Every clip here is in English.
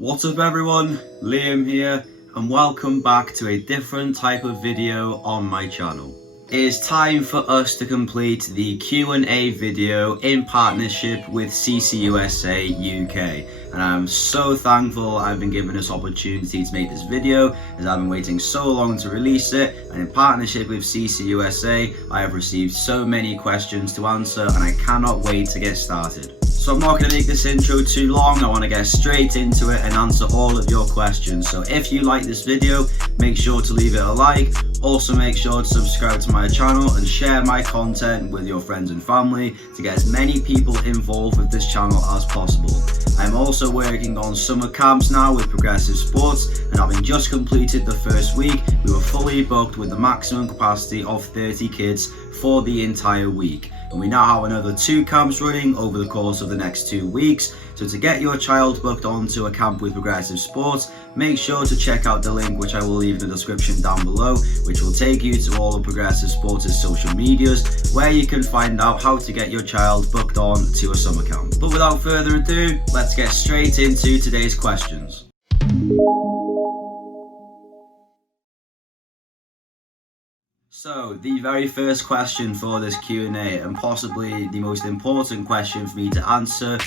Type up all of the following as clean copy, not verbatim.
What's up everyone, Liam here, and welcome back to a different type of video on my channel. It is time for us to complete the Q&A video in partnership with Ccusa UK, and I'm so thankful I've been given this opportunity to make this video, as I've been waiting so long to release it, and in partnership with Ccusa I have received so many questions to answer and I cannot wait to get started. So I'm not going to make this intro too long. I want to get straight into it and answer all of your questions. So if you like this video, make sure to leave it a like. Also make sure to subscribe to my channel and share my content with your friends and family to get as many people involved with this channel as possible. I'm also working on summer camps now with Progressive Sports, and having just completed the first week, we were fully booked with the maximum capacity of 30 kids for the entire week. And we now have another 2 camps running over the course of the next 2 weeks. So to get your child booked onto a camp with Progressive Sports, make sure to check out the link which I will leave in the description down below, which will take you to all of Progressive Sports' social medias, where you can find out how to get your child booked on to a summer camp. But without further ado, let's get straight into today's questions. So the very first question for this Q&A, and possibly the most important question for me to answer: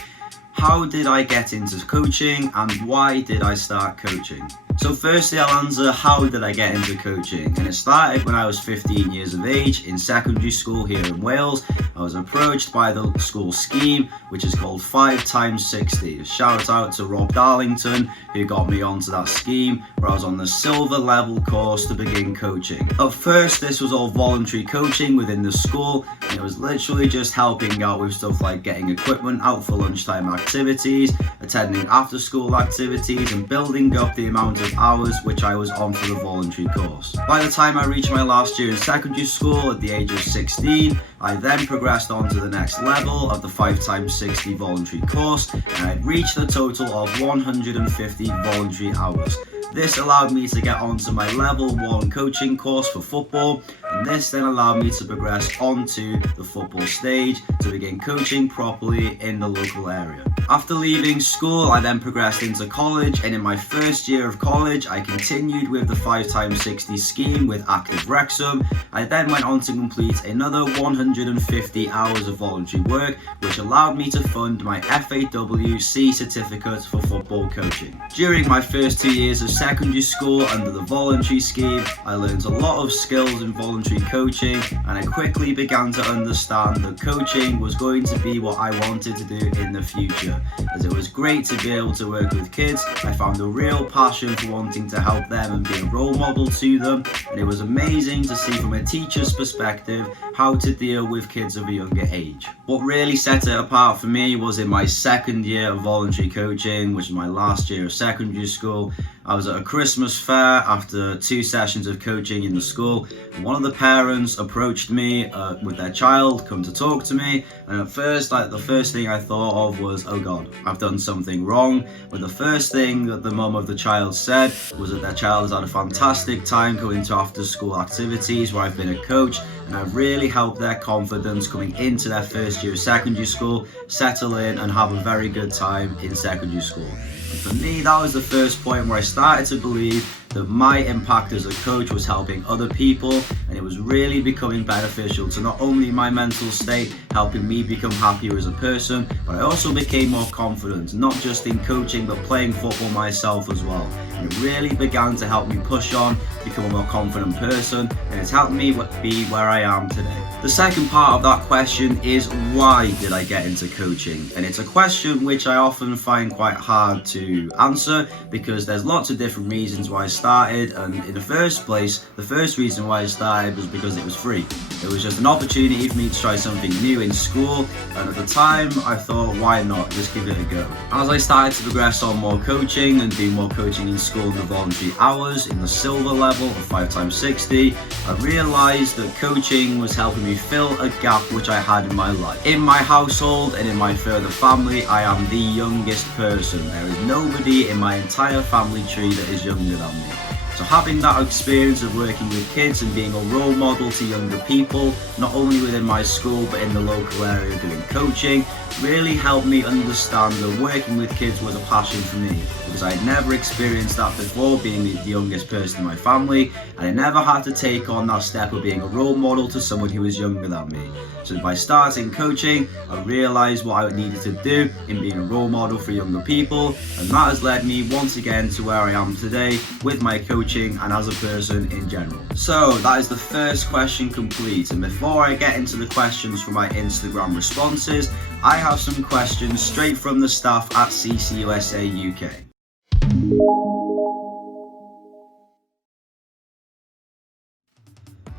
how did I get into coaching and why did I start coaching? So firstly, I'll answer how did I get into coaching, and it started when I was 15 years of age in secondary school here in Wales. I was approached by the school scheme, which is called 5x60. Shout out to Rob Darlington, who got me onto that scheme, where I was on the silver level course to begin coaching. At first, this was all voluntary coaching within the school, and it was literally just helping out with stuff like getting equipment out for lunchtime activities, attending after school activities, and building up the amount of hours which I was on for the voluntary course. By the time I reached my last year in secondary school at the age of 16, I then progressed on to the next level of the 5x60 voluntary course, and I reached a total of 150 voluntary hours. This allowed me to get onto my level 1 coaching course for football, and this then allowed me to progress onto the football stage to begin coaching properly in the local area. After leaving school, I then progressed into college, and in my first year of college, I continued with the 5x60 scheme with Active Wrexham. I then went on to complete another 150 hours of voluntary work, which allowed me to fund my FAWC certificate for football coaching. During my first 2 years of secondary school under the voluntary scheme, I learned a lot of skills in voluntary coaching, and I quickly began to understand that coaching was going to be what I wanted to do in the future. As it was great to be able to work with kids, I found a real passion for wanting to help them and be a role model to them, and it was amazing to see from a teacher's perspective how to deal with kids of a younger age. What really set it apart for me was in my second year of voluntary coaching, which was my last year of secondary school. I was at a Christmas fair after 2 sessions of coaching in the school, and one of the parents approached me with their child, come to talk to me, and at first, the first thing I thought of was, oh god, I've done something wrong. But the first thing that the mum of the child said was that their child has had a fantastic time going to after school activities where I've been a coach, and I've really helped their confidence coming into their first year of secondary school, settle in and have a very good time in secondary school. And for me, that was the first point where I started to believe that my impact as a coach was helping other people, and it was really becoming beneficial to not only my mental state, helping me become happier as a person, but I also became more confident, not just in coaching but playing football myself as well. And it really began to help me push on, become a more confident person, and it's helped me be where I am today. The second part of that question is, why did I get into coaching? And it's a question which I often find quite hard to answer, because there's lots of different reasons why I started, and in the first place, the first reason why I started was because it was free. It was just an opportunity for me to try something new in school, and at the time I thought, why not, just give it a go. As I started to progress on more coaching and do more coaching in school in the voluntary hours in the silver level of 5x60, I realised that coaching was helping me fill a gap which I had in my life. In my household and in my further family, I am the youngest person. There is nobody in my entire family tree that is younger than me. So So having that experience of working with kids and being a role model to younger people, not only within my school but in the local area doing coaching, really helped me understand that working with kids was a passion for me, because I had never experienced that before, being the youngest person in my family, and I never had to take on that step of being a role model to someone who was younger than me. So by starting coaching, I realised what I needed to do in being a role model for younger people, and that has led me once again to where I am today with my coaching and as a person in general. So that is the first question complete, and before I get into the questions from my Instagram responses, I have some questions straight from the staff at Ccusa UK.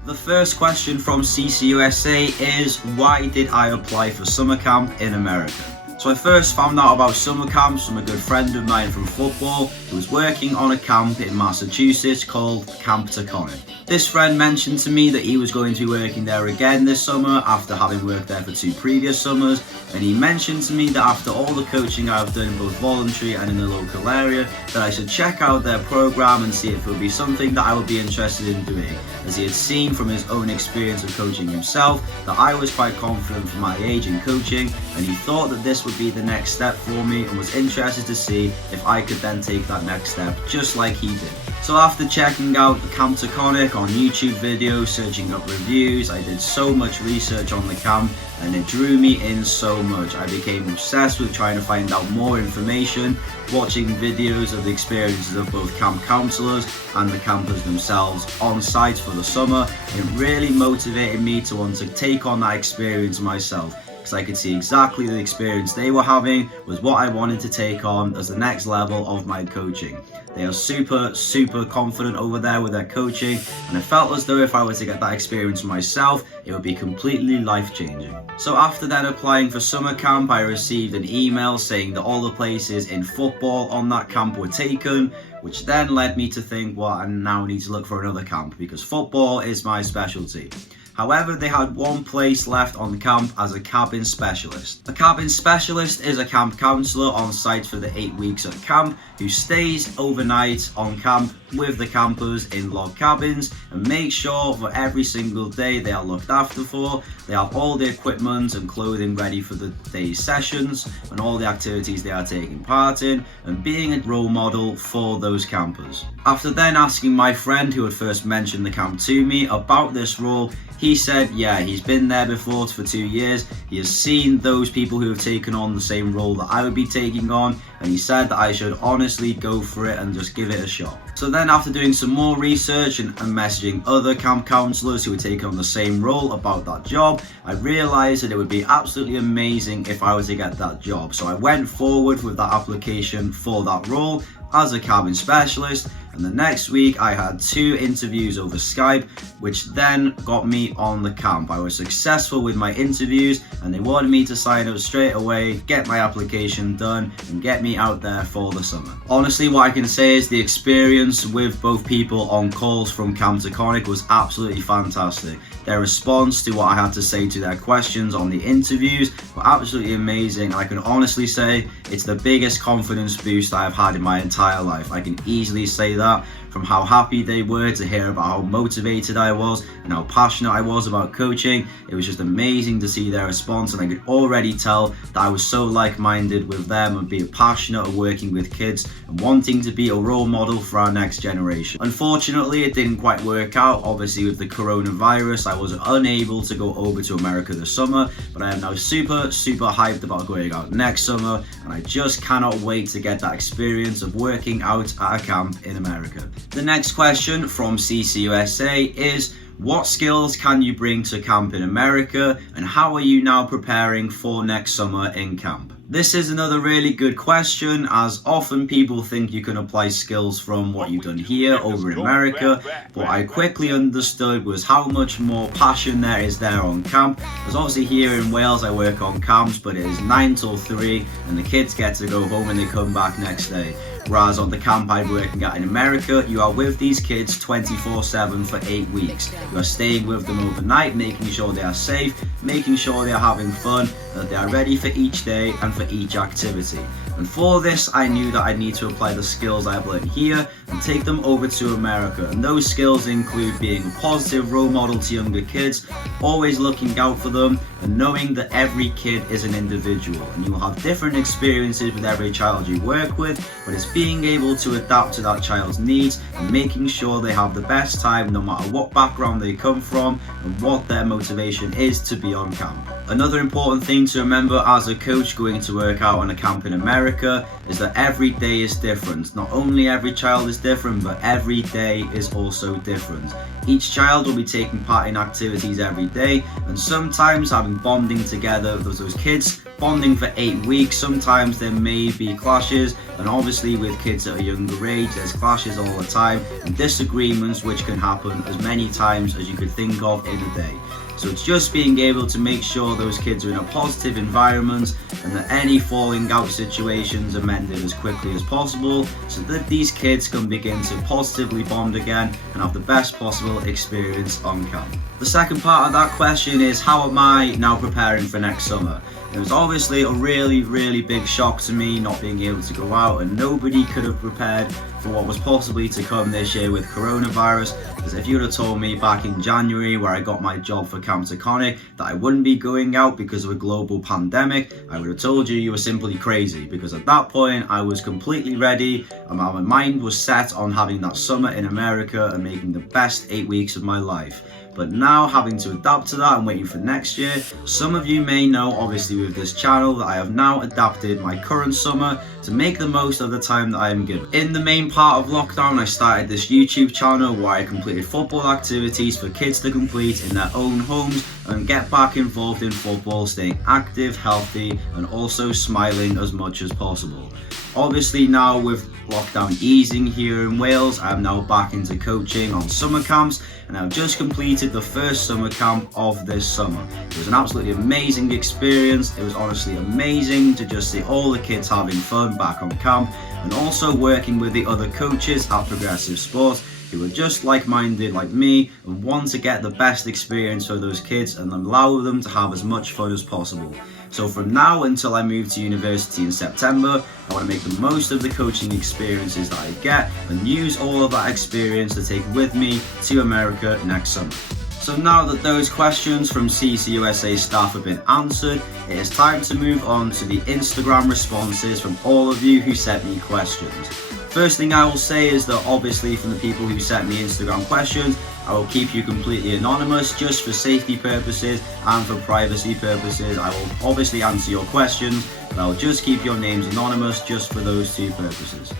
The first question from Ccusa is, why did I apply for summer camp in America? So I first found out about summer camps from a good friend of mine from football who was working on a camp in Massachusetts called Camp Taconic. This friend mentioned to me that he was going to be working there again this summer after having worked there for 2 previous summers, and he mentioned to me that after all the coaching I've done both voluntary and in the local area, that I should check out their program and see if it would be something that I would be interested in doing, as he had seen from his own experience of coaching himself that I was quite confident for my age in coaching, and he thought that this would be the next step for me and was interested to see if I could then take that next step just like he did. So after checking out the Camp Taconic on YouTube videos, searching up reviews, I did so much research on the camp and it drew me in so much. I became obsessed with trying to find out more information, watching videos of the experiences of both camp counselors and the campers themselves on site for the summer. It really motivated me to want to take on that experience myself, because I could see exactly the experience they were having was what I wanted to take on as the next level of my coaching. They are super confident over there with their coaching, and I felt as though if I were to get that experience for myself, it would be completely life-changing. So after then applying for summer camp, I received an email saying that all the places in football on that camp were taken, which then led me to think, well, I now need to look for another camp because football is my specialty. However, they had one place left on the camp as a cabin specialist. A cabin specialist is a camp counsellor on site for the 8 weeks at camp who stays overnight on camp with the campers in log cabins and makes sure for every single day they are looked after for. They have all the equipment and clothing ready for the day's sessions and all the activities they are taking part in, and being a role model for those campers. After then asking my friend who had first mentioned the camp to me about this role, he said, yeah, he's been there before for 2 years. He has seen those people who have taken on the same role that I would be taking on, and he said that I should honestly go for it and just give it a shot. So then after doing some more research and messaging other camp counsellors who had taken on the same role about that job, I realised that it would be absolutely amazing if I were to get that job. So I went forward with that application for that role as a cabin specialist, and the next week I had 2 interviews over Skype, which then got me on the camp. I was successful with my interviews and they wanted me to sign up straight away, get my application done and get me out there for the summer. Honestly, what I can say is the experience with both people on calls from Camp Taconic was absolutely fantastic. Their response to what I had to say to their questions on the interviews were absolutely amazing. I can honestly say it's the biggest confidence boost I've had in my entire life. I can easily say that, from how happy they were to hear about how motivated I was and how passionate I was about coaching. It was just amazing to see their response, and I could already tell that I was so like-minded with them and being passionate of working with kids and wanting to be a role model for our next generation. Unfortunately, it didn't quite work out. Obviously, with the coronavirus, I was unable to go over to America this summer, but I am now super hyped about going out next summer, and I just cannot wait to get that experience of working out at a camp in America. The next question from Ccusa is, what skills can you bring to camp in America, and how are you now preparing for next summer in camp? This is another really good question, as often people think you can apply skills from what you've done here over in America. What I quickly understood was how much more passion there is there on camp. Because obviously here in Wales I work on camps, but it is 9 till 3 and the kids get to go home and they come back next day. Whereas on the camp I'm working at in America, you are with these kids 24/7 for 8 weeks. You are staying with them overnight, making sure they are safe, making sure they are having fun, that they are ready for each day and for each activity. And for this, I knew that I need to apply the skills I've learned here and take them over to America. And those skills include being a positive role model to younger kids, always looking out for them, and knowing that every kid is an individual and you will have different experiences with every child you work with, but it's being able to adapt to that child's needs and making sure they have the best time no matter what background they come from and what their motivation is to be on camp. Another important thing to remember as a coach going to work out on a camp in America is that every day is different. Not only every child is different, but every day is also different. Each child will be taking part in activities every day, and sometimes having bonding together with those kids, bonding for 8 weeks. Sometimes there may be clashes, and obviously with kids at a younger age there's clashes all the time and disagreements which can happen as many times as you could think of in a day. So it's just being able to make sure those kids are in a positive environment and that any falling out situations are mended as quickly as possible so that these kids can begin to positively bond again and have the best possible experience on camp. The second part of that question is, how am I now preparing for next summer? It was obviously a really big shock to me not being able to go out, and nobody could have prepared for what was possibly to come this year with coronavirus. Because if you would have told me back in January, where I got my job for Camp Taconic, that I wouldn't be going out because of a global pandemic, I would have told you were simply crazy. Because at that point I was completely ready and my mind was set on having that summer in America and making the best 8 weeks of my life. But now having to adapt to that and waiting for next year, some of you may know obviously with this channel that I have now adapted my current summer to make the most of the time that I am given. In the main part of lockdown, I started this YouTube channel where I completed football activities for kids to complete in their own homes and get back involved in football, staying active, healthy, and also smiling as much as possible. Obviously now with lockdown easing here in Wales, I am now back into coaching on summer camps, and I've just completed the first summer camp of this summer. It was an absolutely amazing experience. It was honestly amazing to just see all the kids having fun back on camp, and also working with the other coaches at Progressive Sports who are just like-minded like me and want to get the best experience for those kids and allow them to have as much fun as possible. So from now until I move to university in September, I want to make the most of the coaching experiences that I get and use all of that experience to take with me to America next summer. So now that those questions from Ccusa staff have been answered, it is time to move on to the Instagram responses from all of you who sent me questions. First thing I will say is that obviously from the people who sent me Instagram questions, I will keep you completely anonymous just for safety purposes and for privacy purposes. I will obviously answer your questions, but I will just keep your names anonymous just for those two purposes.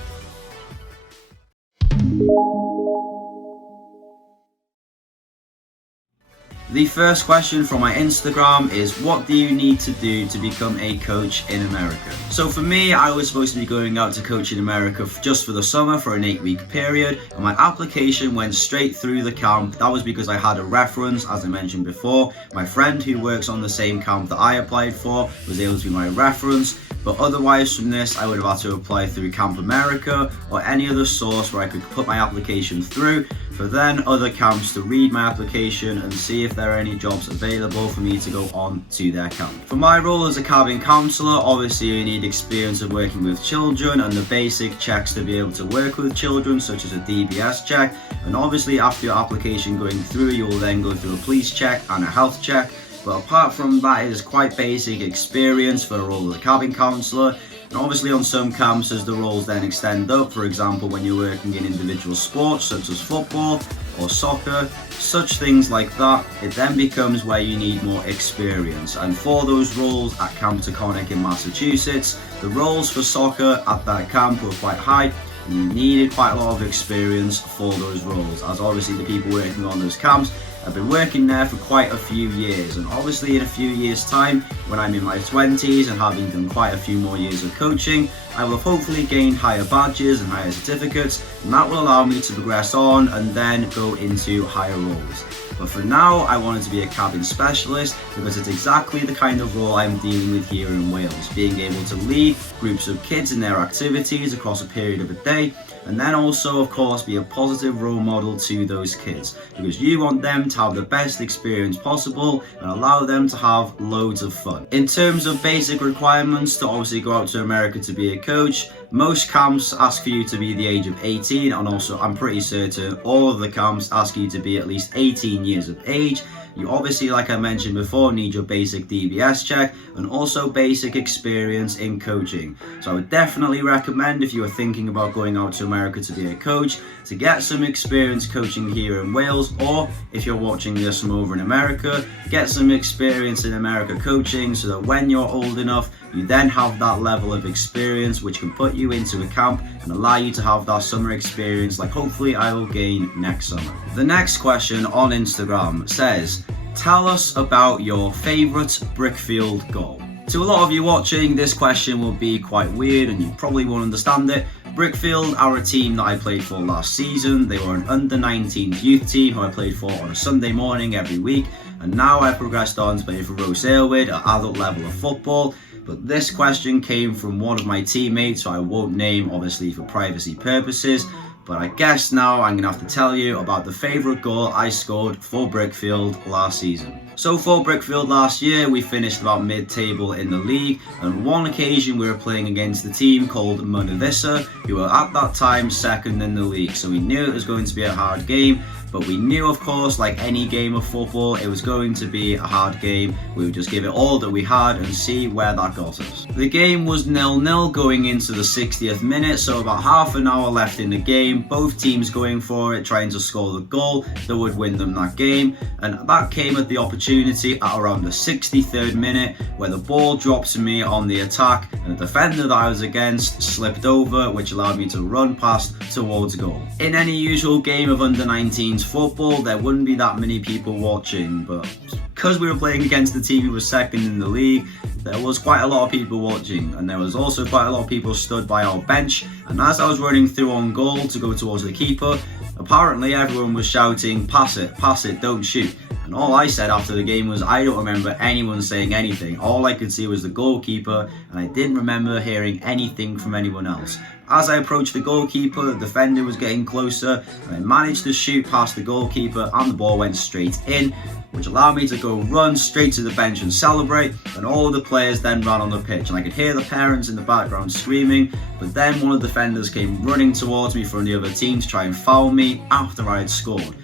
The first question from my Instagram is, what do you need to do to become a coach in America? So for me, I was supposed to be going out to coach in America just for the summer for an 8-week period, and my application went straight through the camp. That was because I had a reference, as I mentioned before. My friend who works on the same camp that I applied for was able to be my reference. But otherwise from this, I would have had to apply through Camp America or any other source where I could put my application through for then other camps to read my application and see if there are any jobs available for me to go on to their camp. For my role as a cabin counsellor, obviously you need experience of working with children and the basic checks to be able to work with children, such as a DBS check. And obviously after your application going through, you will then go through a police check and a health check. But apart from that, it is quite basic experience for a role as a cabin counsellor. And obviously on some camps, as the roles then extend up, for example when you're working in individual sports such as football or soccer, such things like that, it then becomes where you need more experience. And for those roles at Camp Taconic in Massachusetts, the roles for soccer at that camp were quite high, and you needed quite a lot of experience for those roles, as obviously the people working on those camps I've been working there for quite a few years, and obviously in a few years time, when I'm in my 20s and having done quite a few more years of coaching, I will have hopefully gained higher badges and higher certificates, and that will allow me to progress on and then go into higher roles. But for now, I wanted to be a cabin specialist because it's exactly the kind of role I'm dealing with here in Wales, being able to lead groups of kids in their activities across a period of a day, and then also, of course, be a positive role model to those kids, because you want them to have the best experience possible and allow them to have loads of fun. In terms of basic requirements to obviously go out to America to be a coach, most camps ask for you to be the age of 18, and also I'm pretty certain all of the camps ask you to be at least 18 years of age. You obviously, like I mentioned before, need your basic DBS check and also basic experience in coaching. So I would definitely recommend, if you are thinking about going out to America to be a coach, to get some experience coaching here in Wales, or if you're watching this from over in America, get some experience in America coaching so that when you're old enough, you then have that level of experience which can put you into a camp and allow you to have that summer experience like hopefully I will gain next summer. The next question on Instagram says, tell us about your favourite brickfield goal. To a lot of you watching, this question will be quite weird and you probably won't understand it. Brickfield are a team that I played for last season. They were an under-19s youth team who I played for on a Sunday morning every week, and now I've progressed on to play for Rose Aylwyd at adult level of football. But this question came from one of my teammates, so I won't name, obviously for privacy purposes. But I guess now I'm going to have to tell you about the favourite goal I scored for Brickfield last season. So for Brickfield last year, we finished about mid-table in the league, and on one occasion we were playing against a team called Munavisa, who were at that time second in the league. So we knew it was going to be a hard game, but we knew, of course, like any game of football, it was going to be a hard game. We would just give it all that we had and see where that got us. The game was 0-0 going into the 60th minute, so about half an hour left in the game, both teams going for it, trying to score the goal that would win them that game. And that came at the opportunity at around the 63rd minute, where the ball dropped to me on the attack and the defender that I was against slipped over, which allowed me to run past towards goal. In any usual game of under-19s football, there wouldn't be that many people watching, but because we were playing against the team who was second in the league, there was quite a lot of people watching, and there was also quite a lot of people stood by our bench. And as I was running through on goal to go towards the keeper, apparently everyone was shouting, pass it, don't shoot. And all I said after the game was, I don't remember anyone saying anything. All I could see was the goalkeeper, and I didn't remember hearing anything from anyone else. As I approached the goalkeeper, the defender was getting closer, and I managed to shoot past the goalkeeper, and the ball went straight in, which allowed me to go run straight to the bench and celebrate. And all of the players then ran on the pitch, and I could hear the parents in the background screaming. But then one of the defenders came running towards me from the other team to try and foul me after I had scored.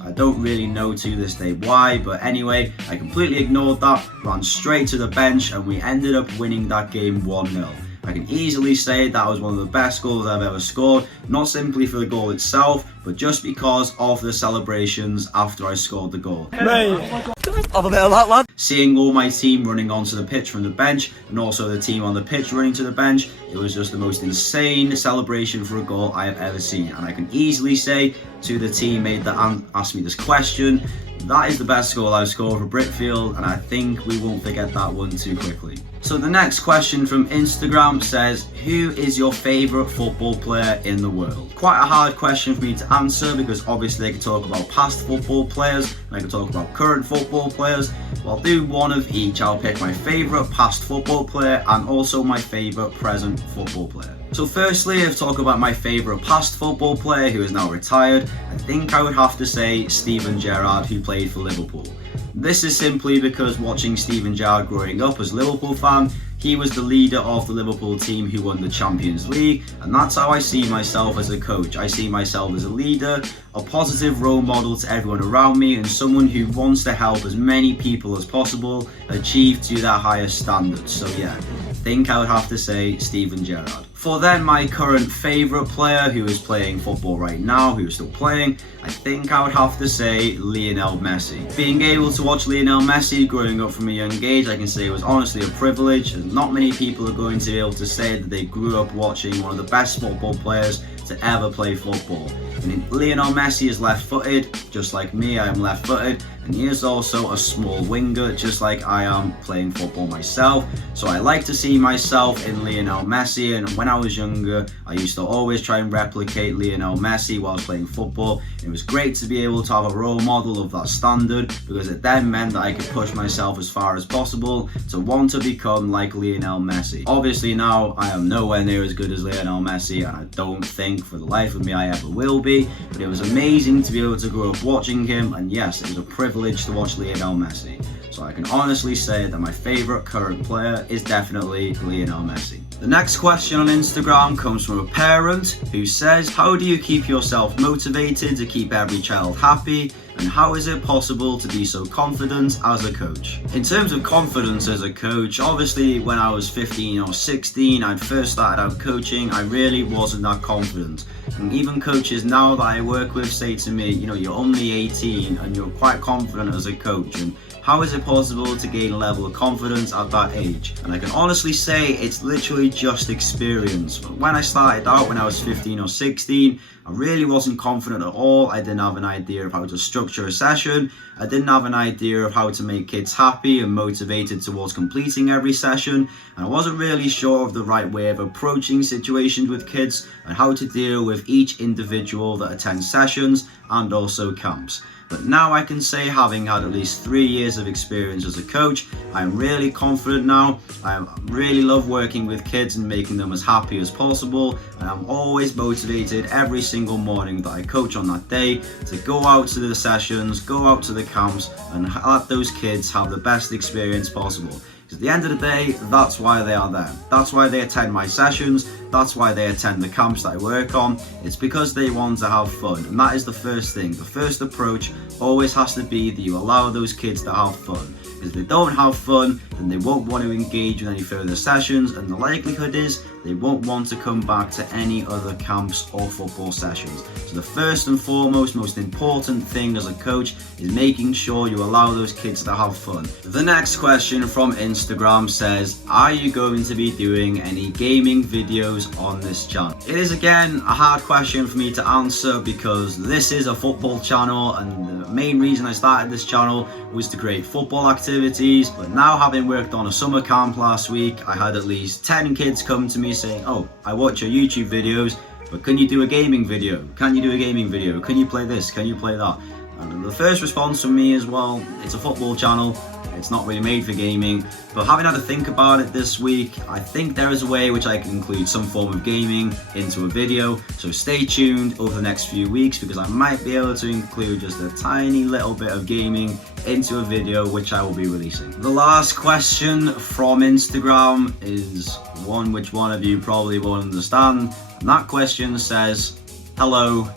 I don't really know to this day why, but anyway, I completely ignored that, ran straight to the bench, and we ended up winning that game 1-0. I can easily say that was one of the best goals I've ever scored, not simply for the goal itself, but just because of the celebrations after I scored the goal. Have a bit of that, lad. Seeing all my team running onto the pitch from the bench, and also the team on the pitch running to the bench, it was just the most insane celebration for a goal I have ever seen. And I can easily say to the teammate that asked me this question, that is the best goal I've scored for Brickfield, and I think we won't forget that one too quickly. So the next question from Instagram says, who is your favourite football player in the world? Quite a hard question for me to answer, because obviously I could talk about past football players and I could talk about current football players. Well, I'll do one of each. I'll pick my favourite past football player and also my favourite present football player. So firstly, if I talk about my favourite past football player who is now retired, I think I would have to say Steven Gerrard, who played for Liverpool. This is simply because watching Steven Gerrard growing up as a Liverpool fan, he was the leader of the Liverpool team who won the Champions League, and that's how I see myself as a coach. I see myself as a leader, a positive role model to everyone around me, and someone who wants to help as many people as possible achieve to their highest standards. So yeah, I think I would have to say Steven Gerrard. For then my current favourite player who is playing football right now, who is still playing, I think I would have to say Lionel Messi. Being able to watch Lionel Messi growing up from a young age, I can say it was honestly a privilege, and not many people are going to be able to say that they grew up watching one of the best football players to ever play football. And Lionel Messi is left-footed, just like me, I am left-footed, and he is also a small winger, just like I am playing football myself. So I like to see myself in Lionel Messi, and when I I was younger, I used to always try and replicate Lionel Messi while playing football. It was great to be able to have a role model of that standard, because it then meant that I could push myself as far as possible to want to become like Lionel Messi. Obviously now I am nowhere near as good as Lionel Messi, and I don't think for the life of me I ever will be, but it was amazing to be able to grow up watching him, and yes, it was a privilege to watch Lionel Messi. So I can honestly say that my favourite current player is definitely Lionel Messi. The next question on Instagram comes from a parent who says, how do you keep yourself motivated to keep every child happy? And how is it possible to be so confident as a coach? In terms of confidence as a coach, obviously when I was 15 or 16, I'd first started out coaching, I really wasn't that confident. And even coaches now that I work with say to me, you know, you're only 18 and you're quite confident as a coach. And how is it possible to gain a level of confidence at that age? And I can honestly say it's literally just experience. When I started out when I was 15 or 16, I really wasn't confident at all. I didn't have an idea of how to structure a session. I didn't have an idea of how to make kids happy and motivated towards completing every session. And I wasn't really sure of the right way of approaching situations with kids and how to deal with each individual that attends sessions and also camps. But now I can say, having had at least 3 years of experience as a coach, I'm really confident now. I really love working with kids and making them as happy as possible, and I'm always motivated every single morning that I coach on that day to go out to the sessions, go out to the camps, and let those kids have the best experience possible. Because at the end of the day, that's why they are there. That's why they attend my sessions. That's why they attend the camps that I work on. It's because they want to have fun. And that is the first thing. The first approach always has to be that you allow those kids to have fun. Because if they don't have fun, then they won't want to engage in any further sessions. And the likelihood is they won't want to come back to any other camps or football sessions. So the first and foremost, most important thing as a coach is making sure you allow those kids to have fun. The next question from Instagram says, are you going to be doing any gaming videos on this channel? It is again a hard question for me to answer because this is a football channel, and the main reason I started this channel was to create football activities. But now, having worked on a summer camp last week, I had at least 10 kids come to me saying, oh, I watch your YouTube videos, but can you do a gaming video? Can you do a gaming video? Can you play this? Can you play that? And the first response from me is, well, it's a football channel, it's not really made for gaming. But having had to think about it this week, I think there is a way which I can include some form of gaming into a video. So stay tuned over the next few weeks, because I might be able to include just a tiny little bit of gaming into a video which I will be releasing. The last question from Instagram is one which one of you probably won't understand. And that question says, hello,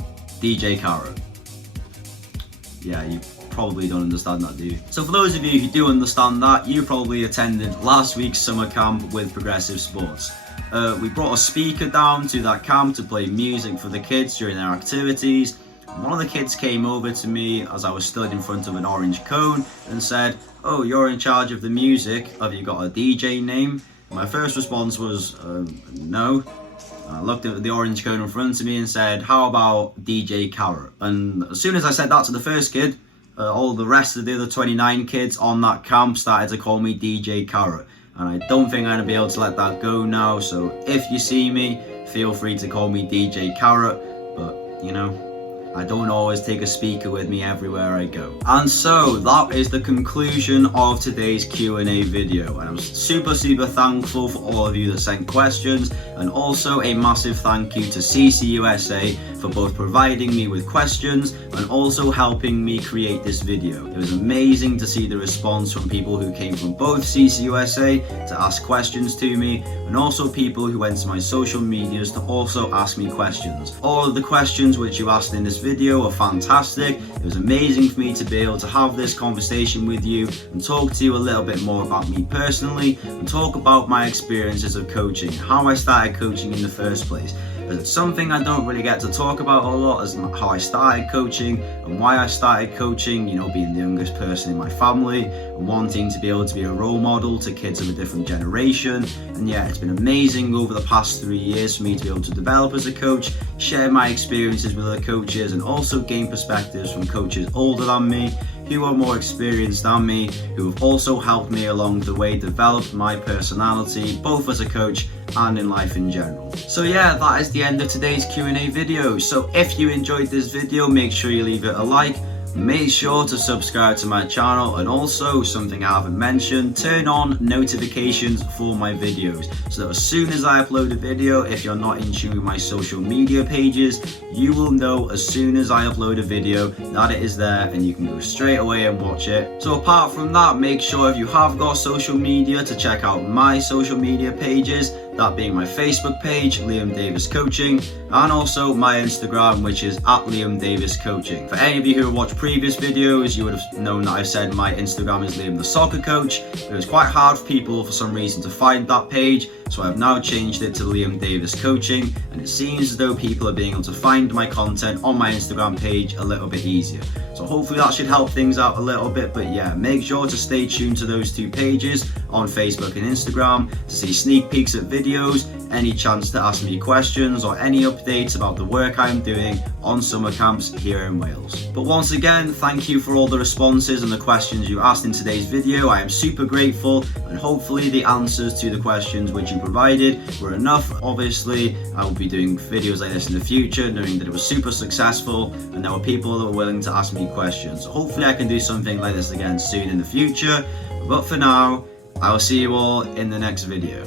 DJ Carrot. Yeah, you probably don't understand that, do you? So for those of you who do understand that, you probably attended last week's summer camp with Progressive Sports. We brought a speaker down to that camp to play music for the kids during their activities. One of the kids came over to me as I was stood in front of an orange cone and said, oh, you're in charge of the music, have you got a DJ name? My first response was, no. I looked at the orange cone in front of me and said, how about DJ Carrot? And as soon as I said that to the first kid, all the rest of the other 29 kids on that camp started to call me DJ Carrot. And I don't think I'm going to be able to let that go now. So if you see me, feel free to call me DJ Carrot. But, you know, I don't always take a speaker with me everywhere I go. And so that is the conclusion of today's Q&A video. And I'm super thankful for all of you that sent questions, and also a massive thank you to Ccusa for both providing me with questions and also helping me create this video. It was amazing to see the response from people who came from both Ccusa to ask questions to me, and also people who went to my social medias to also ask me questions. All of the questions which you asked in this video are fantastic. It was amazing for me to be able to have this conversation with you and talk to you a little bit more about me personally, and talk about my experiences of coaching, how I started coaching in the first place. But it's something I don't really get to talk about a lot, as how I started coaching and why I started coaching, you know, being the youngest person in my family and wanting to be able to be a role model to kids of a different generation. And yeah, it's been amazing over the past 3 years for me to be able to develop as a coach, share my experiences with other coaches, and also gain perspectives from coaches older than me who are more experienced than me, who have also helped me along the way develop my personality, both as a coach and in life in general. So yeah, that is the end of today's Q&A video. So if you enjoyed this video, make sure you leave it a like. Make sure to subscribe to my channel, and also something I haven't mentioned, turn on notifications for my videos so that as soon as I upload a video, if you're not in tune with my social media pages, you will know as soon as I upload a video that it is there and you can go straight away and watch it. So apart from that, make sure if you have got social media to check out my social media pages, that being my Facebook page, Liam Davis Coaching, and also my Instagram, which is @Liam Davis Coaching. For any of you who have watched previous videos, you would have known that I've said my Instagram is Liam the Soccer Coach. It was quite hard for people for some reason to find that page, so I've now changed it to Liam Davis Coaching, and it seems as though people are being able to find my content on my Instagram page a little bit easier. So hopefully that should help things out a little bit, but yeah, make sure to stay tuned to those two pages on Facebook and Instagram to see sneak peeks at videos, any chance to ask me questions, or any updates about the work I'm doing on summer camps here in Wales. But once again, thank you for all the responses and the questions you asked in today's video. I am super grateful, and hopefully the answers to the questions which you provided were enough. Obviously, I will be doing videos like this in the future, knowing that it was super successful and there were people that were willing to ask me questions. So hopefully I can do something like this again soon in the future. But for now, I will see you all in the next video.